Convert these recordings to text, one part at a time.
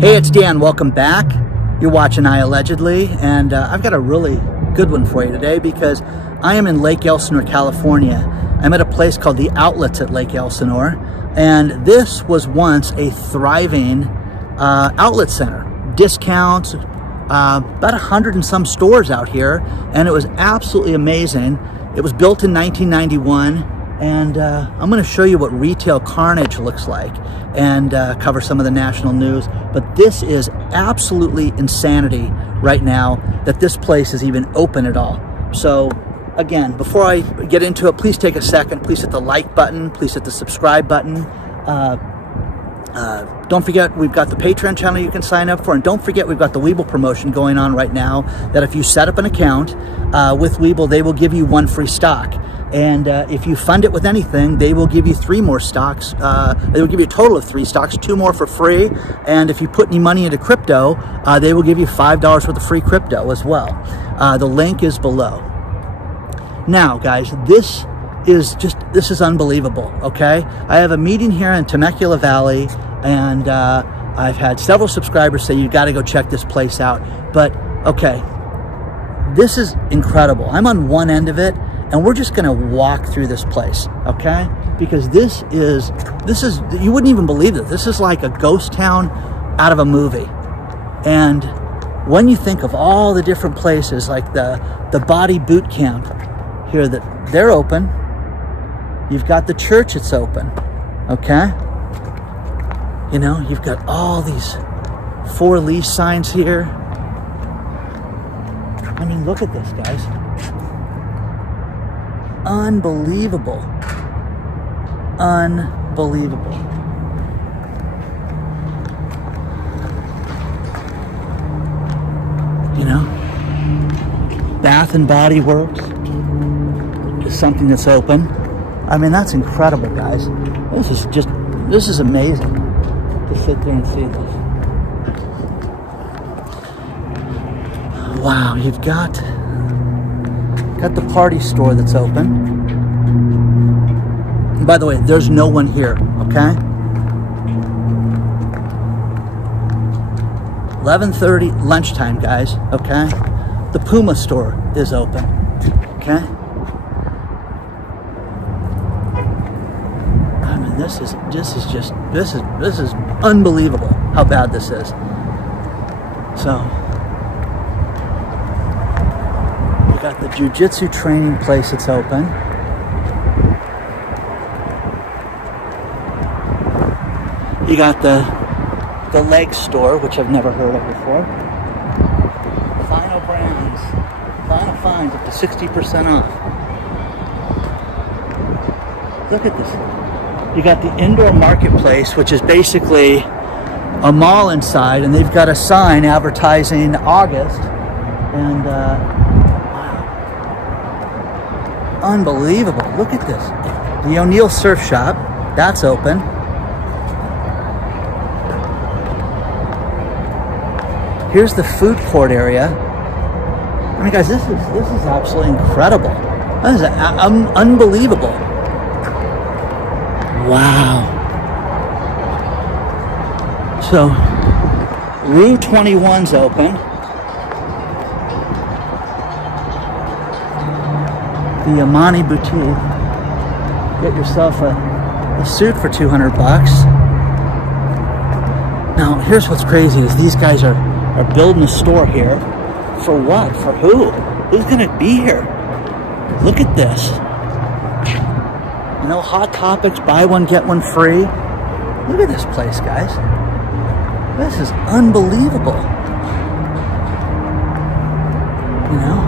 Hey, it's Dan. Welcome back. You're watching iAllegedly, and I've got a really good one for you today because I am in Lake Elsinore, California. I'm at a place called the Outlets at Lake Elsinore, and this was once a thriving outlet center. Discounts, about 100 and some stores out here, and it was absolutely amazing. It was built in 1991. And I'm going to show you what retail carnage looks like and cover some of the national news. But this is absolutely insanity right now that this place is even open at all. So again, before I get into it, please take a second. Please hit the like button. Please hit the subscribe button. Don't forget, we've got the Patreon channel you can sign up for. And don't forget, we've got the Webull promotion going on right now that if you set up an account with Webull, they will give you 1 free stock. And if you fund it with anything, they will give you 3 more stocks. They will give you a total of 3 stocks, 2 more for free. And if you put any money into crypto, they will give you $5 worth of free crypto as well. The link is below. Now, guys, this is unbelievable, okay? I have a meeting here in Temecula Valley, and I've had several subscribers say, you got to go check this place out. But, okay, this is incredible. I'm on one end of it, and we're just going to walk through this place, okay? Because this is, you wouldn't even believe it. This is like a ghost town out of a movie. And when you think of all the different places, like the body boot camp here, that they're open. You've got the church, it's open, okay? You know, you've got all these for lease signs here. I mean, look at this, guys. Unbelievable. Unbelievable. You know, Bath and Body Works is something that's open. I mean, that's incredible, guys. This is amazing to sit there and see this. Wow, you've got the party store that's open. And by the way, there's no one here, okay? 11:30 lunchtime, guys, okay? The Puma store is open, okay? I mean, this is unbelievable how bad this is. So got the jiu-jitsu training place that's open. You got the leg store, which I've never heard of before. Final brands, final finds up to 60% off. Look at this. You got the indoor marketplace, which is basically a mall inside, and they've got a sign advertising August, and unbelievable. Look at this. The O'Neill Surf Shop, that's open. Here's the food court area. I mean, guys, this is absolutely incredible. That is unbelievable. Wow. So, Rue 21's open. The Amani Boutique. Get yourself a suit for 200 bucks. Now, here's what's crazy is these guys are building a store here. For what? For who? Who's gonna be here? Look at this. You know, Hot Topics, buy one, get one free. Look at this place, guys. This is unbelievable. You know?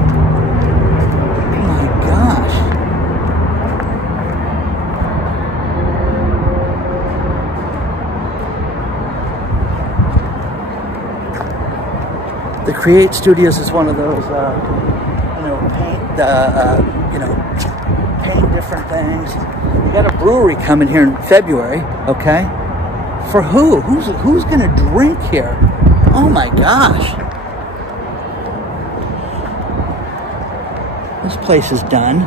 The Create Studios is one of those, paint different things. You got a brewery coming here in February, okay? For who? Who's gonna drink here? Oh my gosh. This place is done.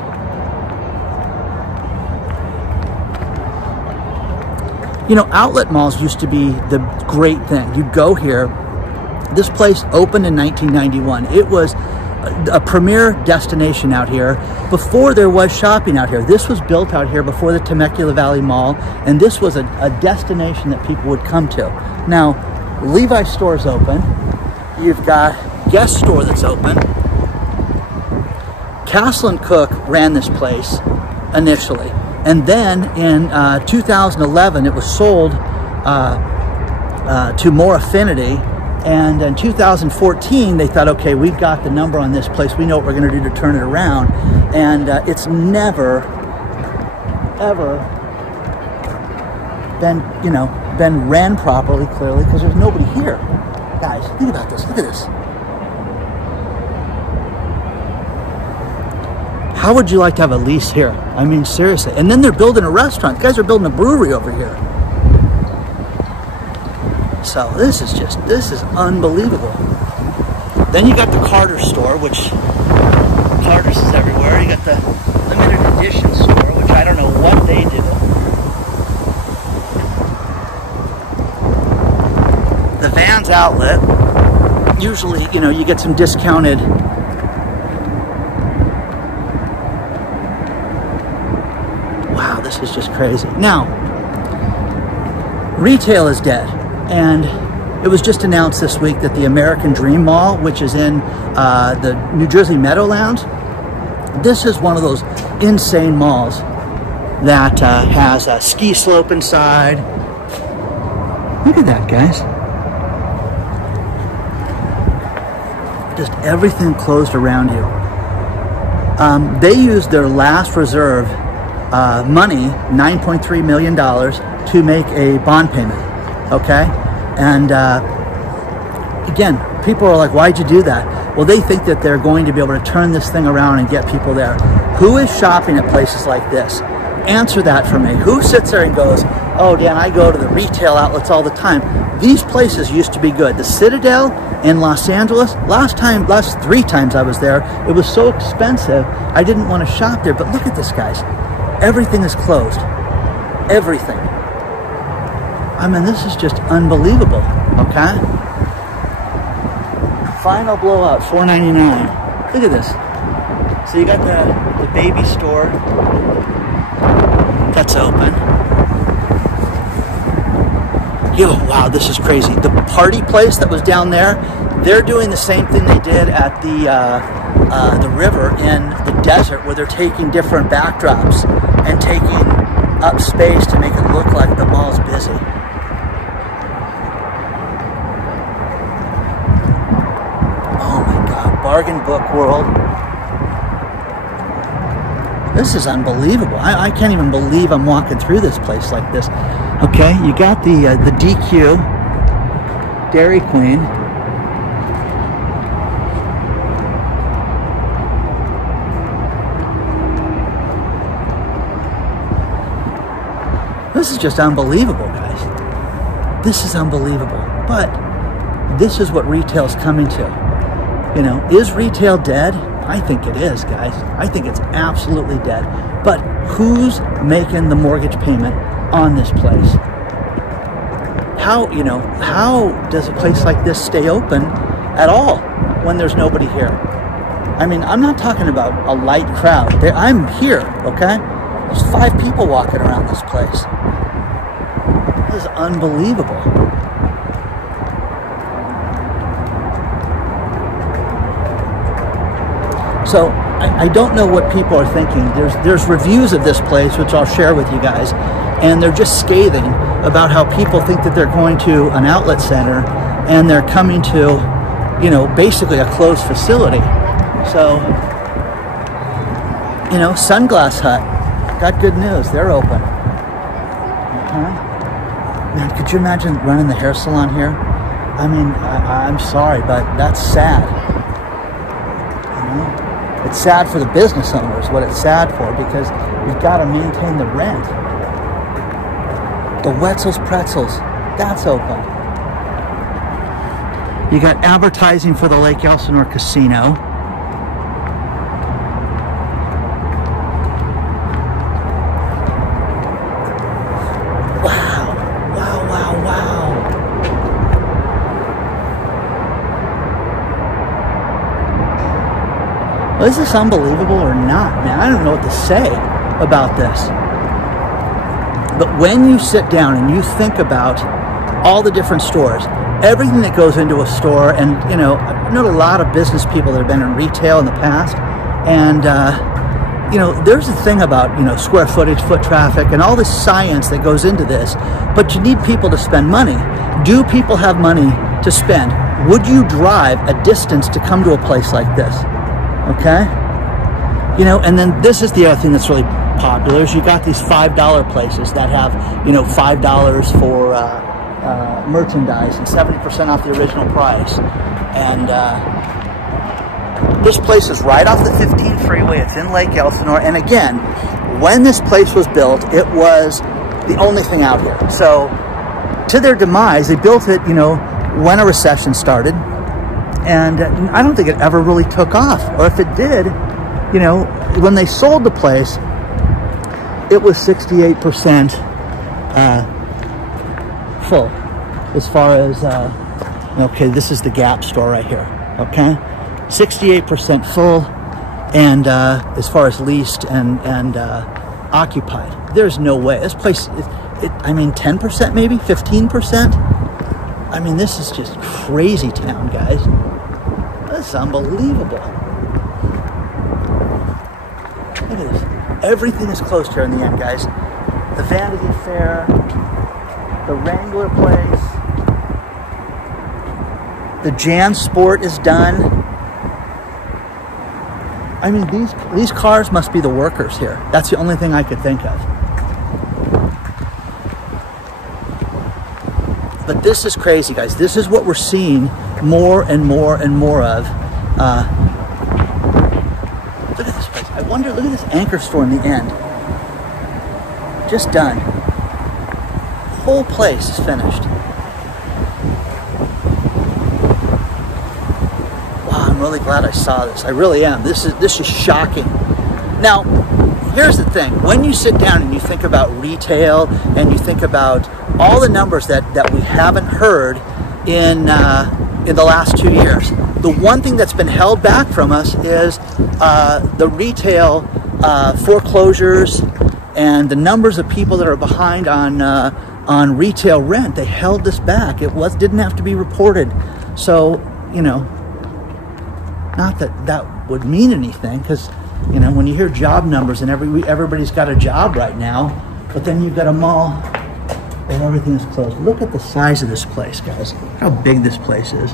You know, outlet malls used to be the great thing. You'd go here. This place opened in 1991. It was a premier destination out here before there was shopping out here. This was built out here before the Temecula Valley Mall, and this was a destination that people would come to. Now, Levi's store's open. You've got Guest store that's open. Castle & Cook ran this place initially, and then in 2011 it was sold to More Affinity. And in 2014, they thought, okay, we've got the number on this place. We know what we're going to do to turn it around. And it's never, ever been ran properly, clearly, because there's nobody here. Guys, think about this. Look at this. How would you like to have a lease here? I mean, seriously. And then they're building a restaurant. The guys are building a brewery over here. So this is unbelievable. Then you got the Carter store, which Carter's is everywhere. You got the limited edition store, which I don't know what they do. The Vans outlet, usually, you know, you get some discounted. Wow, this is just crazy. Now, retail is dead. And it was just announced this week that the American Dream Mall, which is in the New Jersey Meadowlands, this is one of those insane malls that has a ski slope inside. Look at that, guys. Just everything closed around you. They used their last reserve money, $9.3 million, to make a bond payment. Okay, and again, people are like, why'd you do that? Well, they think that they're going to be able to turn this thing around and get people there. Who is shopping at places like this? Answer that for me. Who sits there and goes, oh, Dan, I go to the retail outlets all the time. These places used to be good. The Citadel in Los Angeles, last 3 times I was there, it was so expensive, I didn't want to shop there. But look at this, guys. Everything is closed. Everything. I mean, this is just unbelievable, okay? Final blowout, $4.99. Look at this. So you got the baby store that's open. Yo, wow, this is crazy. The party place that was down there, they're doing the same thing they did at the river in the desert, where they're taking different backdrops and taking up space to make it look like the mall's busy. Bargain book world. This is unbelievable. I can't even believe I'm walking through this place like this. Okay, you got the DQ, Dairy Queen. This is just unbelievable, guys. This is unbelievable. But this is what retail's coming to. You know, is retail dead? I think it is, guys. I think it's absolutely dead. But who's making the mortgage payment on this place? How does a place like this stay open at all when there's nobody here? I mean, I'm not talking about a light crowd. I'm here, okay? There's 5 people walking around this place. This is unbelievable. So I don't know what people are thinking. There's reviews of this place, which I'll share with you guys, and they're just scathing about how people think that they're going to an outlet center and they're coming to, you know, basically a closed facility. So, you know, Sunglass Hut, got good news. They're open. Okay. Man, could you imagine running the hair salon here? I mean, I'm sorry, but that's sad. It's sad for the business owners, what it's sad for, because you've got to maintain the rent. The Wetzel's Pretzels, that's open. You got advertising for the Lake Elsinore Casino. Wow. Well, is this unbelievable or not, man? I don't know what to say about this. But when you sit down and you think about all the different stores, everything that goes into a store, and you know, I've known a lot of business people that have been in retail in the past, and you know, there's a thing about, you know, square footage, foot traffic, and all this science that goes into this, but you need people to spend money. Do people have money to spend? Would you drive a distance to come to a place like this? Okay? You know, and then this is the other thing that's really popular, is you got these $5 places that have, you know, $5 for merchandise and 70% off the original price. And this place is right off the 15 freeway. It's in Lake Elsinore. And again, when this place was built, it was the only thing out here. So to their demise, they built it, you know, when a recession started. And I don't think it ever really took off. Or if it did, you know, when they sold the place, it was 68% full. As far as, okay, this is the Gap store right here, okay? 68% full, and as far as leased and occupied. There's no way. This place, I mean, 10% maybe, 15%? I mean, this is just crazy town, guys. This is unbelievable. Look at this. Everything is closed here in the end, guys. The Vanity Fair, the Wrangler place, the Jan Sport is done. I mean, these cars must be the workers here. That's the only thing I could think of. But this is crazy, guys. This is what we're seeing more and more and more of. Look at this place. I wonder, look at this anchor store in the end. Just done. The whole place is finished. Wow, I'm really glad I saw this. I really am. This is shocking. Now, here's the thing. When you sit down and you think about retail and you think about all the numbers that we haven't heard in the last 2 years, the one thing that's been held back from us is the retail foreclosures and the numbers of people that are behind on retail rent. They held this back. It didn't have to be reported. So, you know, not that that would mean anything, because, you know, when you hear job numbers and everybody's got a job right now, but then you've got a mall and everything is closed. Look at the size of this place, guys. Look how big this place is.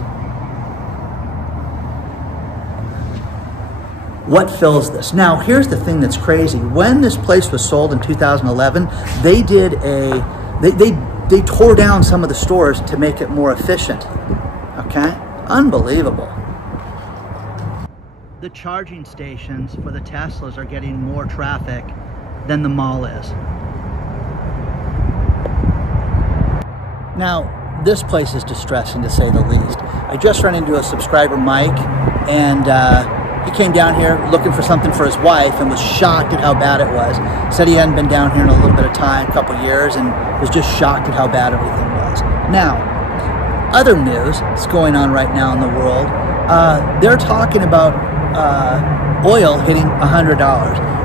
What fills this? Now, here's the thing that's crazy. When this place was sold in 2011, they did they tore down some of the stores to make it more efficient. Okay? Unbelievable. The charging stations for the Teslas are getting more traffic than the mall is. Now, this place is distressing, to say the least. I just ran into a subscriber, Mike, and he came down here looking for something for his wife and was shocked at how bad it was. Said he hadn't been down here in a little bit of time, a couple years, and was just shocked at how bad everything was. Now, other news that's going on right now in the world, they're talking about oil hitting $100.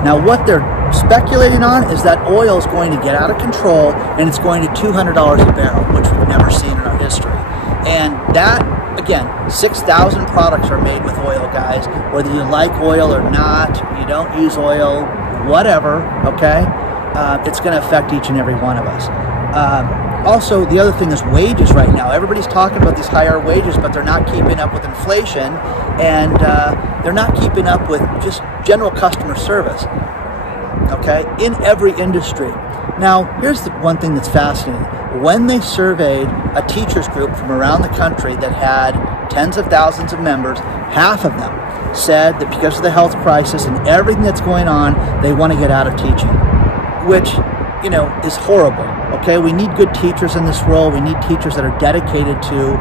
Now, what they're speculating on is that oil is going to get out of control and it's going to $200 a barrel, which we've never seen in our history. And that, again, 6,000 products are made with oil, guys. Whether you like oil or not, you don't use oil, whatever, okay? It's going to affect each and every one of us. Also, the other thing is wages right now. Everybody's talking about these higher wages, but they're not keeping up with inflation, and they're not keeping up with just general customer service, okay, in every industry. Now, here's the one thing that's fascinating. When they surveyed a teachers group from around the country that had tens of thousands of members, half of them said that because of the health crisis and everything that's going on, they want to get out of teaching, which, you know, is horrible. Okay, we need good teachers in this world. We need teachers that are dedicated to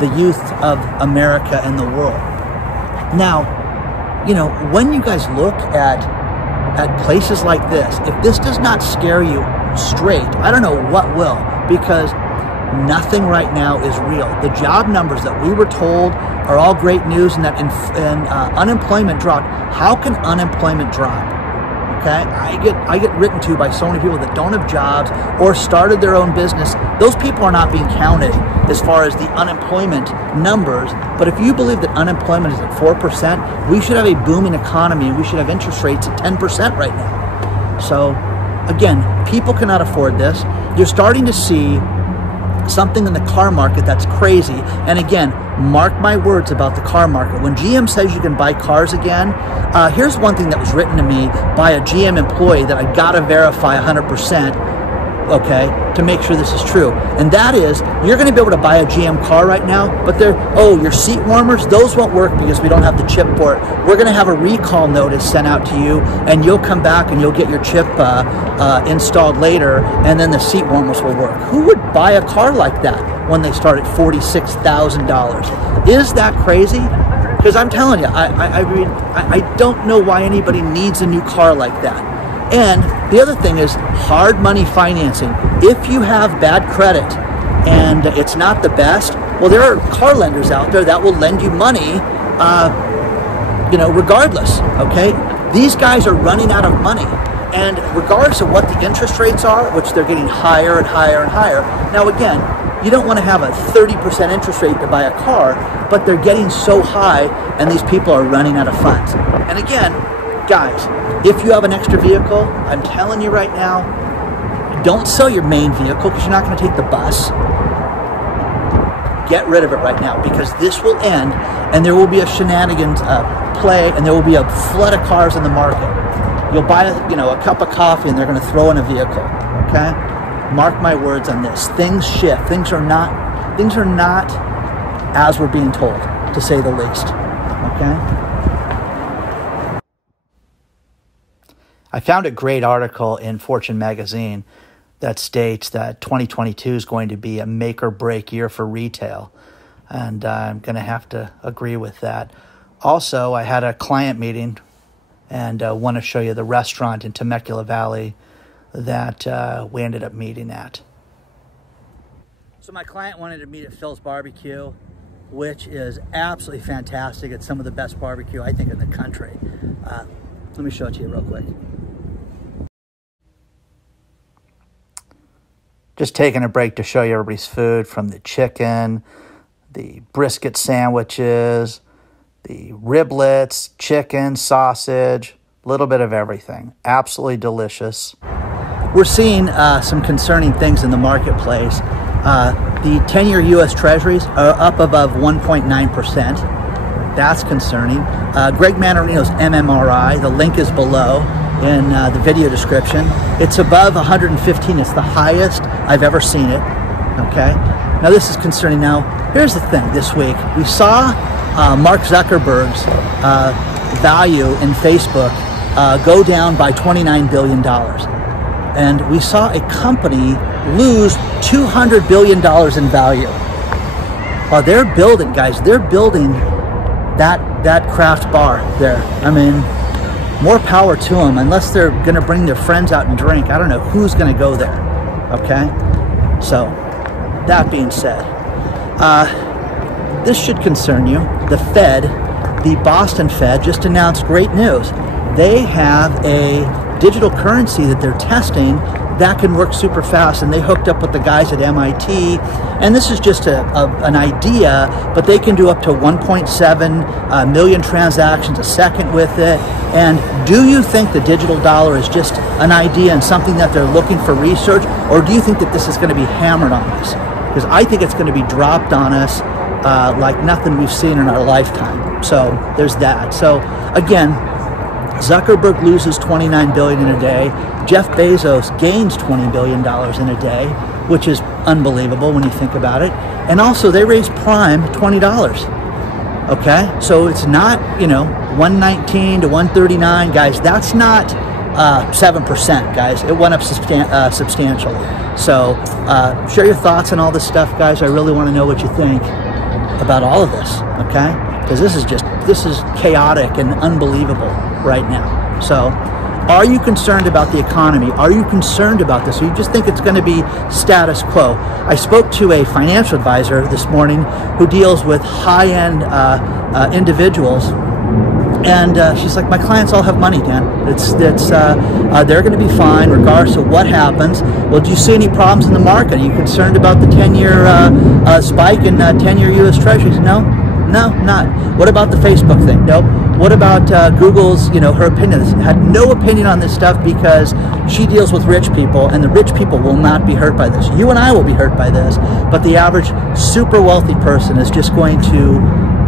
the youth of America and the world. Now, you know, when you guys look at places like this, if this does not scare you straight, I don't know what will, because nothing right now is real. The job numbers that we were told are all great news, and that unemployment dropped. How can unemployment drop? Okay, I get written to by so many people that don't have jobs or started their own business. Those people are not being counted as far as the unemployment numbers. But if you believe that unemployment is at 4%, we should have a booming economy, and we should have interest rates at 10% right now. So again, people cannot afford this. You're starting to see something in the car market that's crazy. And again, mark my words about the car market. When GM says you can buy cars again, here's one thing that was written to me by a GM employee that I gotta verify 100%, okay, to make sure this is true. And that is, you're gonna be able to buy a GM car right now, but your seat warmers, those won't work because we don't have the chip for it. We're gonna have a recall notice sent out to you, and you'll come back and you'll get your chip installed later, and then the seat warmers will work. Who would buy a car like that when they start at $46,000? Is that crazy? Because I'm telling you, I don't know why anybody needs a new car like that. And the other thing is hard money financing. If you have bad credit and it's not the best, well, there are car lenders out there that will lend you money, regardless, okay? These guys are running out of money. And regardless of what the interest rates are, which they're getting higher and higher and higher. Now again, you don't want to have a 30% interest rate to buy a car, but they're getting so high and these people are running out of funds. And again, guys, if you have an extra vehicle, I'm telling you right now, don't sell your main vehicle because you're not going to take the bus. Get rid of it right now, because this will end and there will be a shenanigans play, and there will be a flood of cars in the market. You'll buy a cup of coffee and they're going to throw in a vehicle, okay? Mark my words on this. Things shift. Things are not as we're being told, to say the least, okay? I found a great article in Fortune magazine that states that 2022 is going to be a make or break year for retail. And I'm going to have to agree with that. Also, I had a client meeting and want to show you the restaurant in Temecula Valley that we ended up meeting at. So my client wanted to meet at Phil's Barbecue, which is absolutely fantastic. It's some of the best barbecue, I think, in the country. Let me show it to you real quick. Just taking a break to show you everybody's food, from the chicken, the brisket sandwiches, the riblets, chicken, sausage, a little bit of everything. Absolutely delicious. We're seeing some concerning things in the marketplace. The 10-year U.S. Treasuries are up above 1.9%. That's concerning. Greg Manarino's MMRI, the link is below in the video description. It's above 115. It's the highest I've ever seen it. Okay. Now this is concerning. Now here's the thing. This week we saw Mark Zuckerberg's value in Facebook go down by $29 billion. And we saw a company lose $200 billion in value. They're building, guys, they're building that craft bar there. I mean, more power to them. Unless they're going to bring their friends out and drink, I don't know who's going to go there. Okay? So, that being said, this should concern you. The Fed, the Boston Fed, just announced great news. They have a digital currency that they're testing that can work super fast, and they hooked up with the guys at MIT, and this is just an idea, but they can do up to 1.7 million transactions a second with it. And do you think the digital dollar is just an idea and something that they're looking for research, or do you think that this is going to be hammered on us? Because I think it's going to be dropped on us like nothing we've seen in our lifetime. So there's that. So again, Zuckerberg loses $29 billion in a day. Jeff Bezos gains $20 billion in a day, which is unbelievable when you think about it. And also, they raised Prime $20. Okay, so it's not, 119 to 139, guys. That's not 7%, guys. It went up substantially. So share your thoughts on all this stuff, guys. I really want to know what you think about all of this. Okay, because this is chaotic and unbelievable right now. So Are you concerned about the economy? Are you concerned about this? Or you just think it's going to be status quo? I spoke to a financial advisor this morning who deals with high-end individuals, and she's like, my clients all have money, Dan. They're going to be fine regardless of what happens. Well, do you see any problems in the market? Are you concerned about the 10-year spike in 10-year U.S. Treasuries? No, not. What about the Facebook thing? Nope. What about Google's, her opinion? Had no opinion on this stuff because she deals with rich people, and the rich people will not be hurt by this. You and I will be hurt by this, but the average super wealthy person is just going to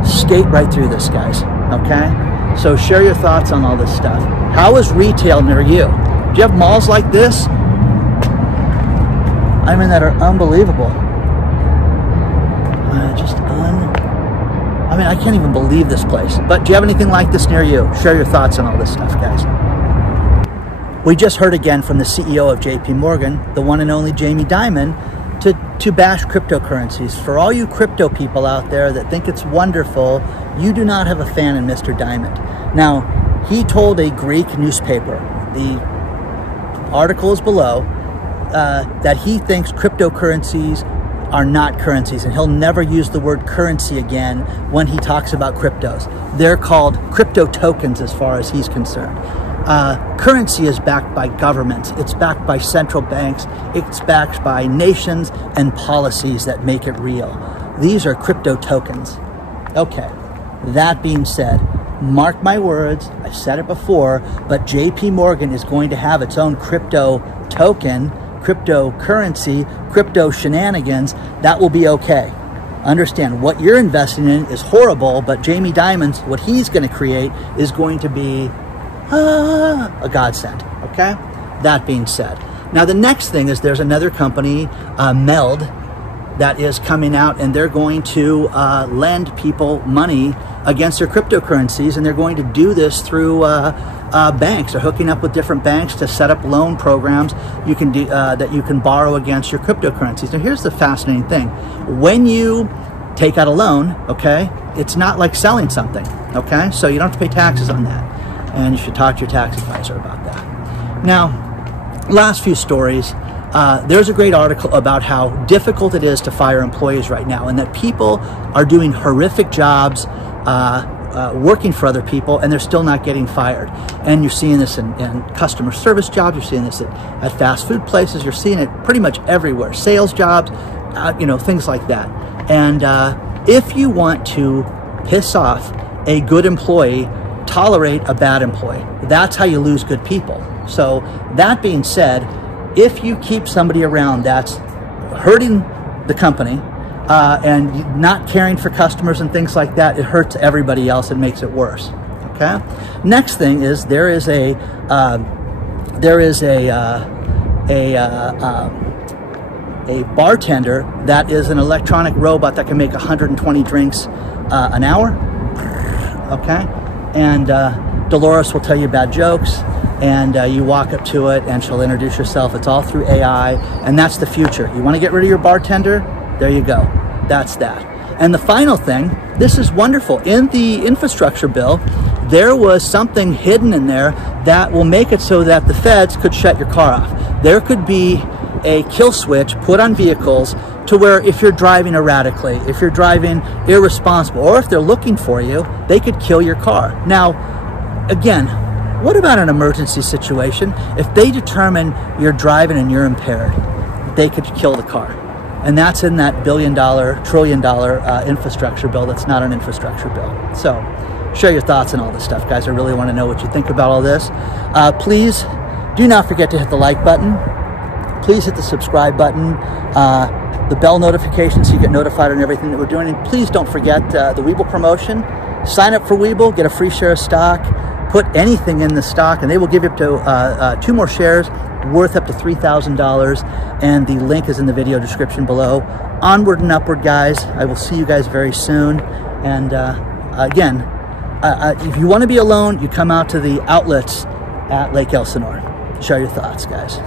skate right through this, guys, okay? So share your thoughts on all this stuff. How is retail near you? Do you have malls like this? I mean, that are unbelievable. I can't even believe this place. But do you have anything like this near you? Share your thoughts on all this stuff, guys. We just heard again from the CEO of JP Morgan, the one and only Jamie Dimon, to bash cryptocurrencies. For all you crypto people out there that think it's wonderful, you do not have a fan in Mr. Dimon. Now, he told a Greek newspaper, the article is below, that he thinks cryptocurrencies are not currencies, and he'll never use the word currency again when he talks about cryptos. They're called crypto tokens as far as he's concerned. Currency is backed by governments, it's backed by central banks, it's backed by nations and policies that make it real. These are crypto tokens. Okay, that being said, mark my words, I've said it before, but JP Morgan is going to have its own crypto token, cryptocurrency, crypto shenanigans. That will be okay. Understand, what you're investing in is horrible, but Jamie Dimon's, what he's going to create is going to be a godsend, okay? That being said, now the next thing is there's another company, Meld, that is coming out, and they're going to lend people money against their cryptocurrencies, and they're going to do this through banks. They're hooking up with different banks to set up loan programs you can do, that you can borrow against your cryptocurrencies. Now here's the fascinating thing. When you take out a loan, okay, it's not like selling something, okay? So you don't have to pay taxes on that. And you should talk to your tax advisor about that. Now, last few stories. There's a great article about how difficult it is to fire employees right now, and that people are doing horrific jobs working for other people, and they're still not getting fired. And you're seeing this in customer service jobs, you're seeing this at fast food places, you're seeing it pretty much everywhere. Sales jobs, things like that. And if you want to piss off a good employee, tolerate a bad employee. That's how you lose good people. So that being said, if you keep somebody around that's hurting the company and not caring for customers and things like that, it hurts everybody else and makes it worse. Okay. Next thing is there is a bartender that is an electronic robot that can make 120 drinks an hour. Okay. And Dolores will tell you bad jokes, and you walk up to it and she'll introduce herself. It's all through AI, and that's the future. You want to get rid of your bartender? There you go. That's that. And the final thing, this is wonderful. In the infrastructure bill, there was something hidden in there that will make it so that the feds could shut your car off. There could be a kill switch put on vehicles to where if you're driving erratically, if you're driving irresponsible, or if they're looking for you, they could kill your car. Now, again, what about an emergency situation? If they determine you're driving and you're impaired, they could kill the car. And that's in that billion-dollar, trillion-dollar infrastructure bill that's not an infrastructure bill. So share your thoughts on all this stuff, guys. I really want to know what you think about all this. Please do not forget to hit the like button. Please hit the subscribe button, the bell notification so you get notified on everything that we're doing. And please don't forget the Webull promotion. Sign up for Webull, get a free share of stock, put anything in the stock, and they will give you up to 2 more shares worth up to $3,000. And the link is in the video description below. Onward and upward, guys. I will see you guys very soon. And again, if you want to be alone, you come out to the outlets at Lake Elsinore. Share your thoughts, guys.